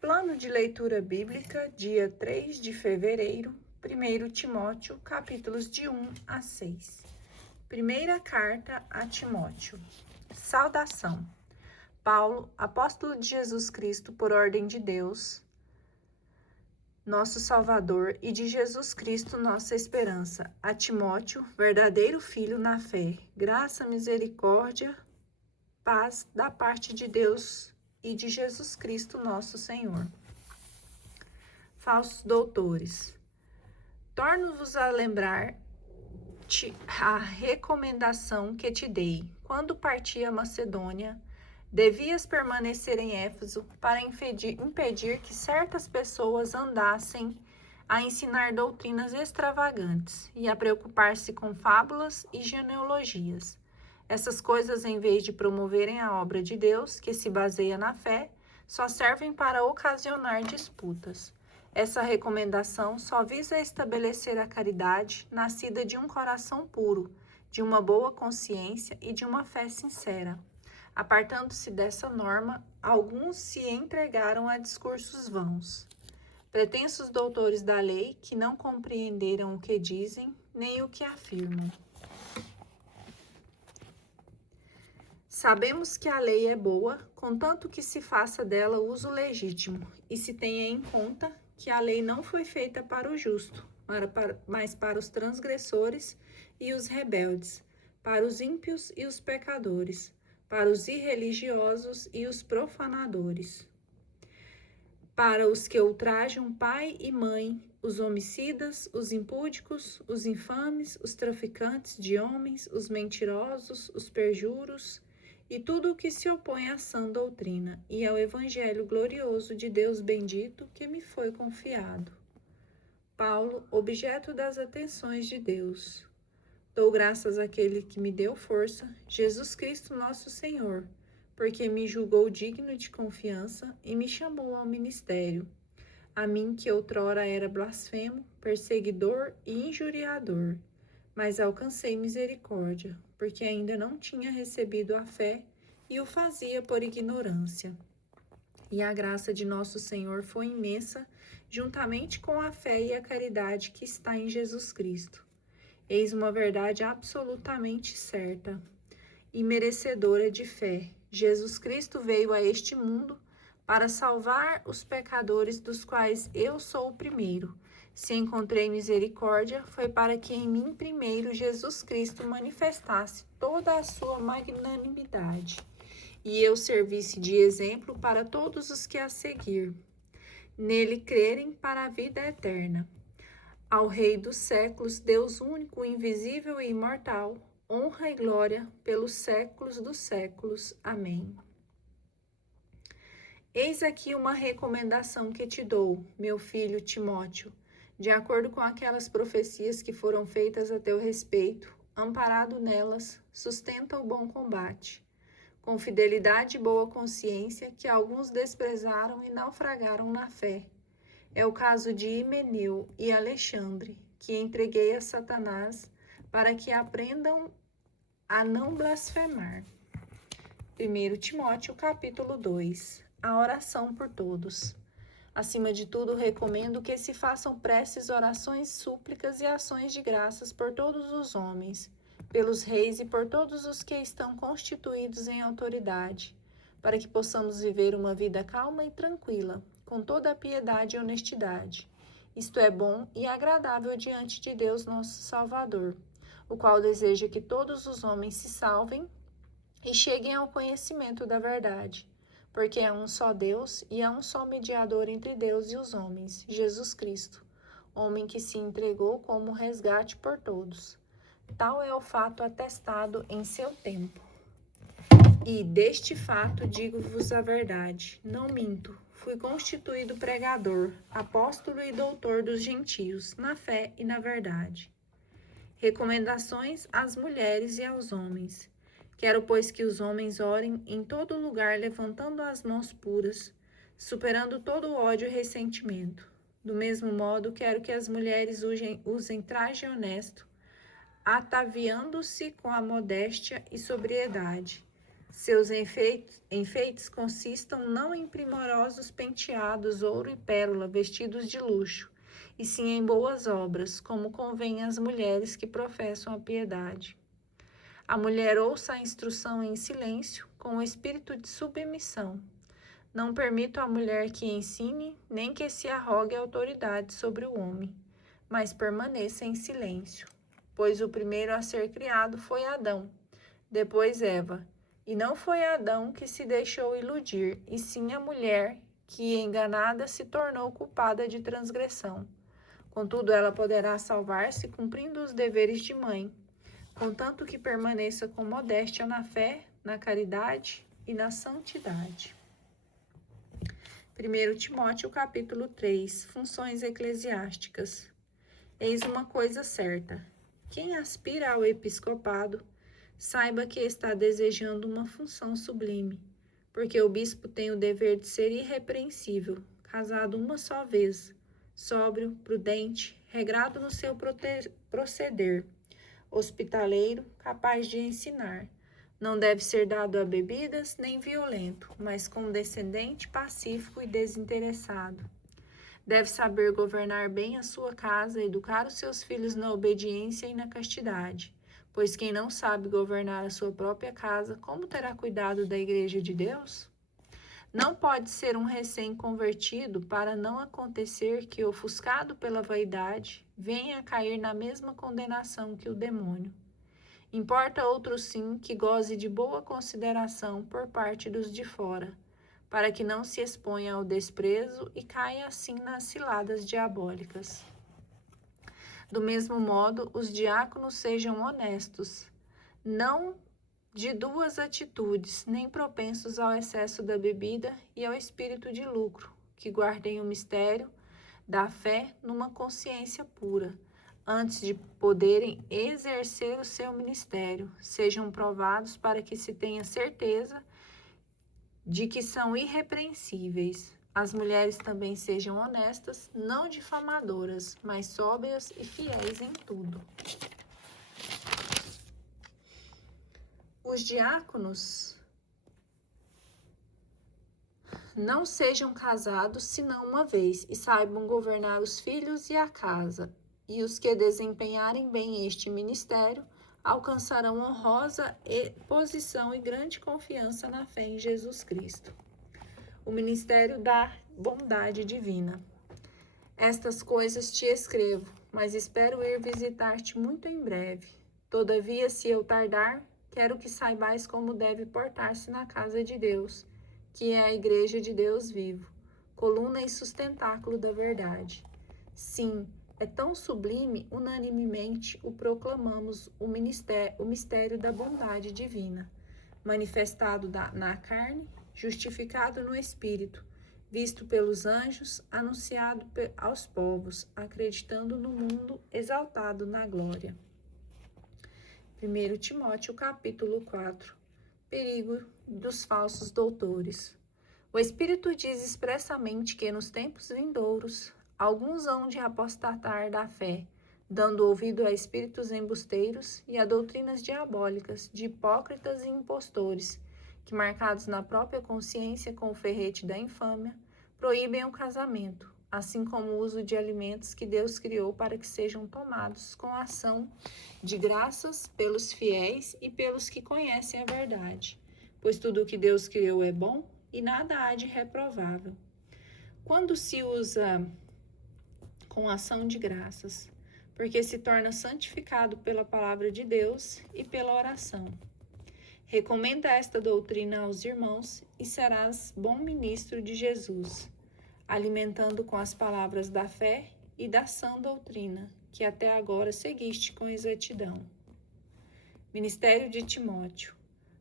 Plano de leitura bíblica, dia 3 de fevereiro, 1 Timóteo, capítulos de 1 a 6. Primeira carta a Timóteo. Saudação. Paulo, apóstolo de Jesus Cristo por ordem de Deus, nosso Salvador, e de Jesus Cristo, nossa esperança, a Timóteo, verdadeiro filho na fé, graça, misericórdia, paz da parte de Deus e de Jesus Cristo, nosso Senhor. Falsos doutores. Torno-vos a lembrar-te a recomendação que te dei. Quando parti a Macedônia, devias permanecer em Éfeso para impedir que certas pessoas andassem a ensinar doutrinas extravagantes e a preocupar-se com fábulas e genealogias. Essas coisas, em vez de promoverem a obra de Deus, que se baseia na fé, só servem para ocasionar disputas. Essa recomendação só visa estabelecer a caridade nascida de um coração puro, de uma boa consciência e de uma fé sincera. Apartando-se dessa norma, alguns se entregaram a discursos vãos. Pretensos doutores da lei que não compreenderam o que dizem, nem o que afirmam. Sabemos que a lei é boa, contanto que se faça dela uso legítimo, e se tenha em conta que a lei não foi feita para o justo, mas para os transgressores e os rebeldes, para os ímpios e os pecadores, para os irreligiosos e os profanadores, para os que ultrajam pai e mãe, os homicidas, os impúdicos, os infames, os traficantes de homens, os mentirosos, os perjuros, e tudo o que se opõe à sã doutrina e ao evangelho glorioso de Deus bendito que me foi confiado. Paulo, objeto das atenções de Deus. Dou graças àquele que me deu força, Jesus Cristo nosso Senhor, porque me julgou digno de confiança e me chamou ao ministério. A mim que outrora era blasfemo, perseguidor e injuriador, mas alcancei misericórdia, porque ainda não tinha recebido a fé e o fazia por ignorância. E a graça de nosso Senhor foi imensa, juntamente com a fé e a caridade que está em Jesus Cristo. Eis uma verdade absolutamente certa e merecedora de fé. Jesus Cristo veio a este mundo para salvar os pecadores, dos quais eu sou o primeiro. Se encontrei misericórdia, foi para que em mim primeiro Jesus Cristo manifestasse toda a sua magnanimidade, e eu servisse de exemplo para todos os que a seguir, nele crerem para a vida eterna. Ao Rei dos séculos, Deus único, invisível e imortal, honra e glória pelos séculos dos séculos. Amém. Eis aqui uma recomendação que te dou, meu filho Timóteo, de acordo com aquelas profecias que foram feitas a teu respeito, amparado nelas, sustenta o bom combate. Com fidelidade e boa consciência, que alguns desprezaram e naufragaram na fé. É o caso de Himeneu e Alexandre, que entreguei a Satanás, para que aprendam a não blasfemar. 1 Timóteo, capítulo 2. A oração por todos. Acima de tudo, recomendo que se façam preces, orações, súplicas e ações de graças por todos os homens, pelos reis e por todos os que estão constituídos em autoridade, para que possamos viver uma vida calma e tranquila, com toda a piedade e honestidade. Isto é bom e agradável diante de Deus nosso Salvador, o qual deseja que todos os homens se salvem e cheguem ao conhecimento da verdade, porque há um só Deus e há um só mediador entre Deus e os homens, Jesus Cristo, homem que se entregou como resgate por todos. Tal é o fato atestado em seu tempo. E deste fato digo-vos a verdade, não minto. Fui constituído pregador, apóstolo e doutor dos gentios, na fé e na verdade. Recomendações às mulheres e aos homens. Quero, pois, que os homens orem em todo lugar, levantando as mãos puras, superando todo ódio e ressentimento. Do mesmo modo, quero que as mulheres usem traje honesto, ataviando-se com a modéstia e sobriedade, Seus enfeites consistam não em primorosos penteados, ouro e pérola, vestidos de luxo, e sim em boas obras, como convém às mulheres que professam a piedade. A mulher ouça a instrução em silêncio, com o espírito de submissão. Não permito à mulher que ensine, nem que se arrogue autoridade sobre o homem, mas permaneça em silêncio. Pois o primeiro a ser criado foi Adão, depois Eva. E não foi Adão que se deixou iludir, e sim a mulher que, enganada, se tornou culpada de transgressão. Contudo, ela poderá salvar-se cumprindo os deveres de mãe, contanto que permaneça com modéstia na fé, na caridade e na santidade. 1 Timóteo capítulo 3, funções eclesiásticas. Eis uma coisa certa: quem aspira ao episcopado, saiba que está desejando uma função sublime, porque o bispo tem o dever de ser irrepreensível, casado uma só vez, sóbrio, prudente, regrado no seu proceder, hospitaleiro, capaz de ensinar. Não deve ser dado a bebidas, nem violento, mas condescendente, pacífico e desinteressado. Deve saber governar bem a sua casa, educar os seus filhos na obediência e na castidade. Pois quem não sabe governar a sua própria casa, como terá cuidado da igreja de Deus? Não pode ser um recém-convertido para não acontecer que, ofuscado pela vaidade, venha a cair na mesma condenação que o demônio. Importa outro sim que goze de boa consideração por parte dos de fora, para que não se exponha ao desprezo e caia assim nas ciladas diabólicas. Do mesmo modo, os diáconos sejam honestos, não de duas atitudes, nem propensos ao excesso da bebida e ao espírito de lucro, que guardem o mistério da fé numa consciência pura, antes de poderem exercer o seu ministério, sejam provados para que se tenha certeza de que são irrepreensíveis. As mulheres também sejam honestas, não difamadoras, mas sóbrias e fiéis em tudo. Os diáconos não sejam casados senão uma vez, e saibam governar os filhos e a casa, e os que desempenharem bem este ministério alcançarão honrosa posição e grande confiança na fé em Jesus Cristo. O ministério da bondade divina. Estas coisas te escrevo, mas espero ir visitar-te muito em breve. Todavia, se eu tardar, quero que saibais como deve portar-se na casa de Deus, que é a igreja de Deus vivo, coluna e sustentáculo da verdade. Sim, é tão sublime, unanimemente o proclamamos o mistério da bondade divina, manifestado na carne, justificado no Espírito, visto pelos anjos, anunciado aos povos, acreditando no mundo, exaltado na glória. 1 Timóteo capítulo 4. Perigo dos falsos doutores. O Espírito diz expressamente que nos tempos vindouros alguns hão de apostatar da fé, dando ouvido a espíritos embusteiros e a doutrinas diabólicas de hipócritas e impostores, que, marcados na própria consciência com o ferrete da infâmia, proíbem o casamento, assim como o uso de alimentos que Deus criou para que sejam tomados com ação de graças pelos fiéis e pelos que conhecem a verdade, pois tudo o que Deus criou é bom e nada há de reprovável. Quando se usa com ação de graças, porque se torna santificado pela palavra de Deus e pela oração. Recomenda esta doutrina aos irmãos e serás bom ministro de Jesus, alimentando com as palavras da fé e da sã doutrina, que até agora seguiste com exatidão. Ministério de Timóteo.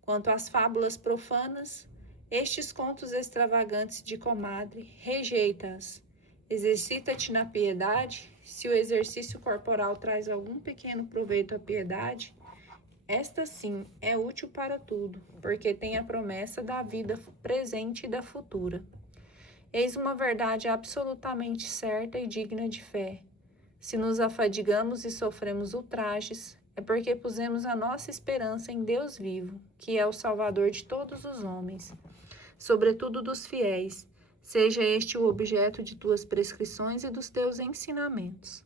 Quanto às fábulas profanas, estes contos extravagantes de comadre, rejeita-as. Exercita-te na piedade. Se o exercício corporal traz algum pequeno proveito à piedade, esta sim é útil para tudo, porque tem a promessa da vida presente e da futura. Eis uma verdade absolutamente certa e digna de fé. Se nos afadigamos e sofremos ultrajes, é porque pusemos a nossa esperança em Deus vivo, que é o Salvador de todos os homens, sobretudo dos fiéis. Seja este o objeto de tuas prescrições e dos teus ensinamentos.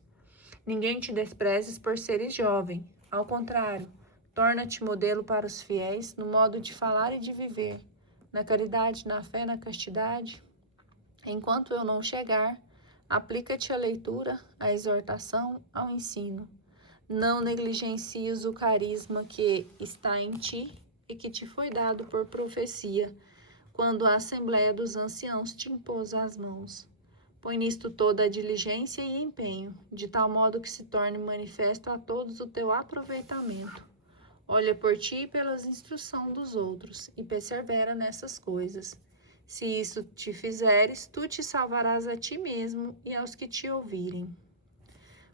Ninguém te desprezes por seres jovem. Ao contrário, torna-te modelo para os fiéis no modo de falar e de viver, na caridade, na fé, na castidade. Enquanto eu não chegar, aplica-te à leitura, à exortação, ao ensino. Não negligencies o carisma que está em ti e que te foi dado por profecia, quando a Assembleia dos Anciãos te impôs as mãos. Põe nisto toda a diligência e empenho, de tal modo que se torne manifesto a todos o teu aproveitamento. Olha por ti e pelas instruções dos outros, e persevera nessas coisas. Se isso te fizeres, tu te salvarás a ti mesmo e aos que te ouvirem.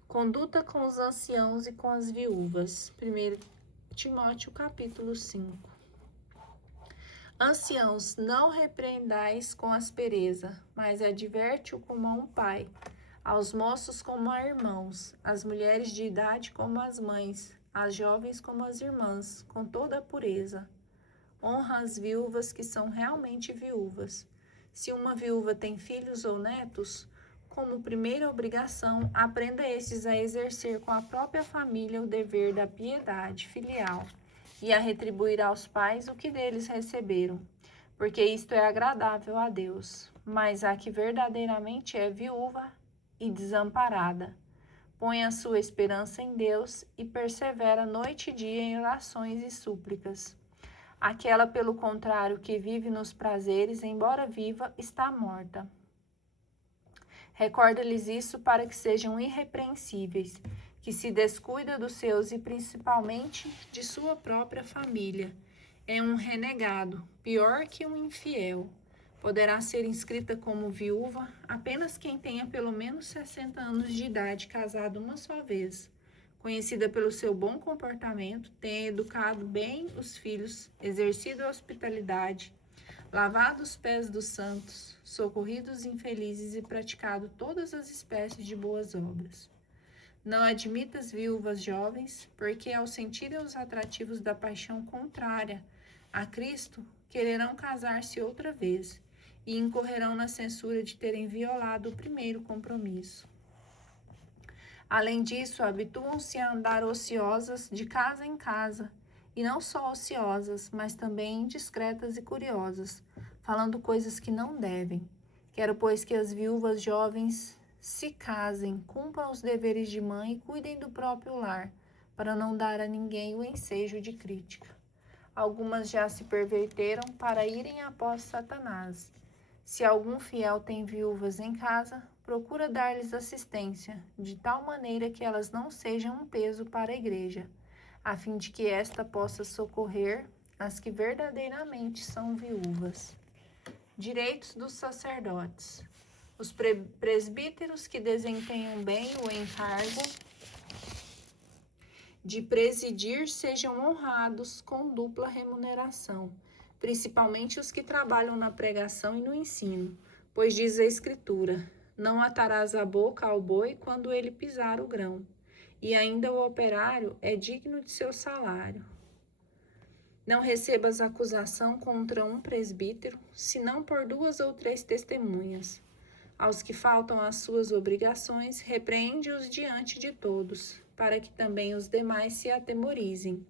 Conduta com os anciãos e com as viúvas. 1 Timóteo capítulo 5. Anciãos, não repreendais com aspereza, mas adverte-o como a um pai, aos moços como a irmãos, às mulheres de idade como as mães, às jovens como as irmãs, com toda a pureza. Honra as viúvas que são realmente viúvas. Se uma viúva tem filhos ou netos, como primeira obrigação, aprenda estes a exercer com a própria família o dever da piedade filial e a retribuir aos pais o que deles receberam, porque isto é agradável a Deus. Mas a que verdadeiramente é viúva e desamparada, põe a sua esperança em Deus e persevera noite e dia em orações e súplicas. Aquela, pelo contrário, que vive nos prazeres, embora viva, está morta. Recorda-lhes isso para que sejam irrepreensíveis, que se descuida dos seus e principalmente de sua própria família. É um renegado, pior que um infiel. Poderá ser inscrita como viúva apenas quem tenha pelo menos 60 anos de idade, casado uma só vez. Conhecida pelo seu bom comportamento, tenha educado bem os filhos, exercido a hospitalidade, lavado os pés dos santos, socorrido os infelizes e praticado todas as espécies de boas obras. Não admitas viúvas jovens, porque ao sentirem os atrativos da paixão contrária a Cristo, quererão casar-se outra vez e incorrerão na censura de terem violado o primeiro compromisso. Além disso, habituam-se a andar ociosas de casa em casa, e não só ociosas, mas também indiscretas e curiosas, falando coisas que não devem. Quero, pois, que as viúvas jovens se casem, cumpram os deveres de mãe e cuidem do próprio lar, para não dar a ninguém o ensejo de crítica. Algumas já se perverteram para irem após Satanás. Se algum fiel tem viúvas em casa, procura dar-lhes assistência, de tal maneira que elas não sejam um peso para a igreja, a fim de que esta possa socorrer as que verdadeiramente são viúvas. Direitos dos sacerdotes. Os presbíteros que desempenham bem o encargo de presidir sejam honrados com dupla remuneração, principalmente os que trabalham na pregação e no ensino, pois diz a Escritura: não atarás a boca ao boi quando ele pisar o grão, e ainda o operário é digno de seu salário. Não recebas acusação contra um presbítero, senão por 2 ou 3 testemunhas. Aos que faltam às suas obrigações, repreende-os diante de todos, para que também os demais se atemorizem.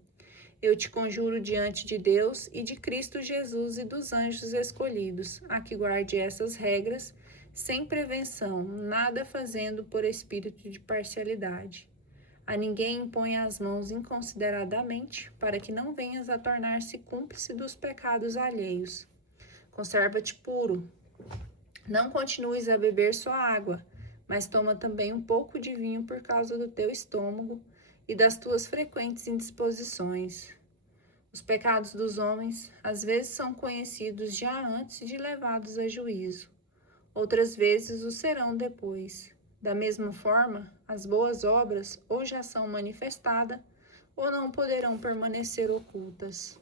Eu te conjuro diante de Deus e de Cristo Jesus e dos anjos escolhidos, a que guarde essas regras, sem prevenção, nada fazendo por espírito de parcialidade. A ninguém imponha as mãos inconsideradamente, para que não venhas a tornar-se cúmplice dos pecados alheios. Conserva-te puro. Não continues a beber só água, mas toma também um pouco de vinho por causa do teu estômago e das tuas frequentes indisposições. Os pecados dos homens às vezes são conhecidos já antes de levados a juízo. Outras vezes o serão depois. Da mesma forma, as boas obras ou já são manifestadas ou não poderão permanecer ocultas.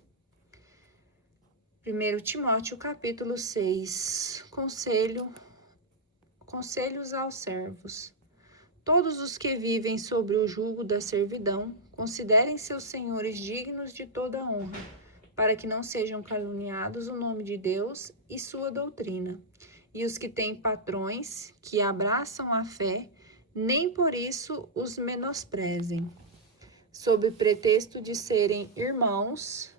1 Timóteo capítulo 6. Conselhos aos servos. Todos os que vivem sobre o jugo da servidão, considerem seus senhores dignos de toda honra, para que não sejam caluniados o nome de Deus e sua doutrina. E os que têm patrões, que abraçam a fé, nem por isso os menosprezem, sob pretexto de serem irmãos.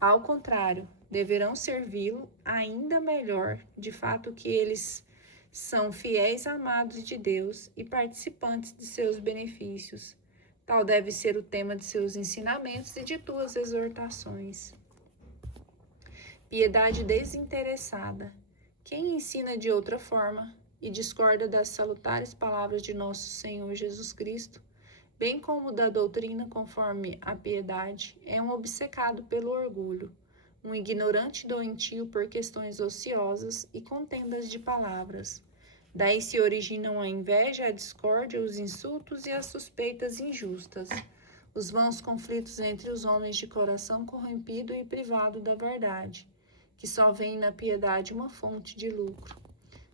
Ao contrário, deverão servi-lo ainda melhor, de fato que eles são fiéis amados de Deus e participantes de seus benefícios. Tal deve ser o tema de seus ensinamentos e de tuas exortações. Piedade desinteressada. Quem ensina de outra forma e discorda das salutares palavras de nosso Senhor Jesus Cristo, bem como da doutrina conforme a piedade, é um obcecado pelo orgulho, um ignorante doentio por questões ociosas e contendas de palavras. Daí se originam a inveja, a discórdia, os insultos e as suspeitas injustas, os vãos conflitos entre os homens de coração corrompido e privado da verdade, que só vem na piedade uma fonte de lucro.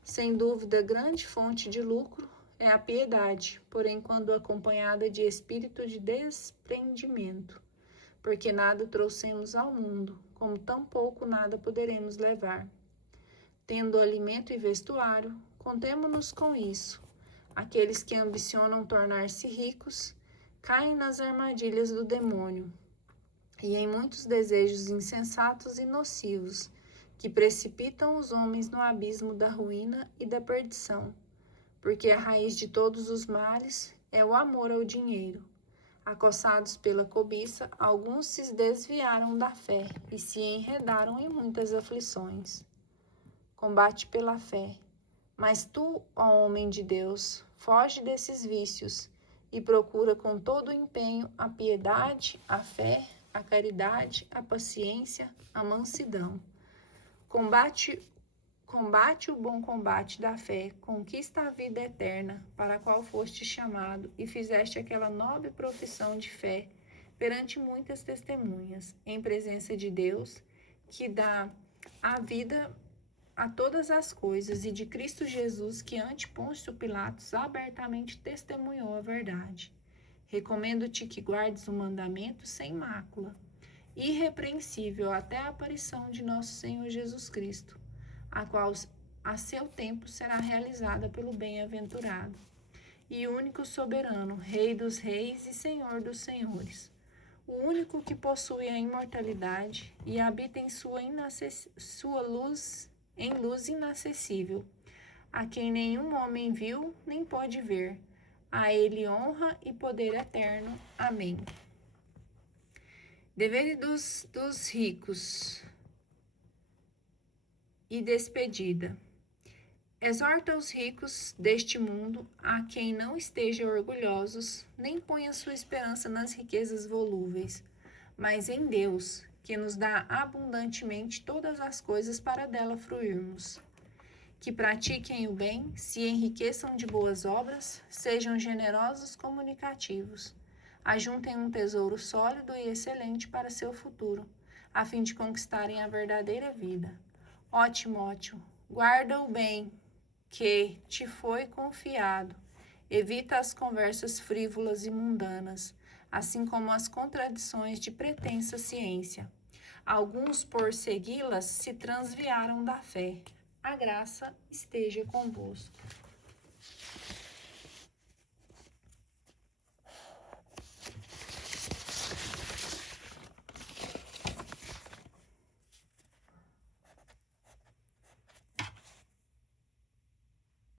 Sem dúvida, grande fonte de lucro é a piedade, porém quando acompanhada de espírito de desprendimento, porque nada trouxemos ao mundo, como tampouco nada poderemos levar. Tendo alimento e vestuário, contemo-nos com isso. Aqueles que ambicionam tornar-se ricos caem nas armadilhas do demônio e em muitos desejos insensatos e nocivos, que precipitam os homens no abismo da ruína e da perdição, porque a raiz de todos os males é o amor ao dinheiro. Acossados pela cobiça, alguns se desviaram da fé e se enredaram em muitas aflições. Combate pela fé. Mas tu, ó homem de Deus, foge desses vícios e procura com todo o empenho a piedade, a fé, a caridade, a paciência, a mansidão. Combate o bom combate da fé, conquista a vida eterna, para a qual foste chamado, e fizeste aquela nobre profissão de fé perante muitas testemunhas, em presença de Deus, que dá a vida a todas as coisas, e de Cristo Jesus, que ante Pôncio Pilatos abertamente testemunhou a verdade. Recomendo-te que guardes o mandamento sem mácula, irrepreensível até a aparição de nosso Senhor Jesus Cristo, a qual a seu tempo será realizada pelo bem-aventurado e único soberano, Rei dos reis e Senhor dos senhores, o único que possui a imortalidade e habita em sua luz inacessível, a quem nenhum homem viu nem pode ver. A ele honra e poder eterno. Amém. Deveres dos ricos e despedida. Exorta os ricos deste mundo, a quem não estejam orgulhosos, nem ponha sua esperança nas riquezas volúveis, mas em Deus, que nos dá abundantemente todas as coisas para dela fruirmos. Que pratiquem o bem, se enriqueçam de boas obras, sejam generosos comunicativos. Ajuntem um tesouro sólido e excelente para seu futuro, a fim de conquistarem a verdadeira vida. Ó Timóteo, guarda o bem que te foi confiado. Evita as conversas frívolas e mundanas, assim como as contradições de pretensa ciência. Alguns, por segui-las, se transviaram da fé. A graça esteja convosco.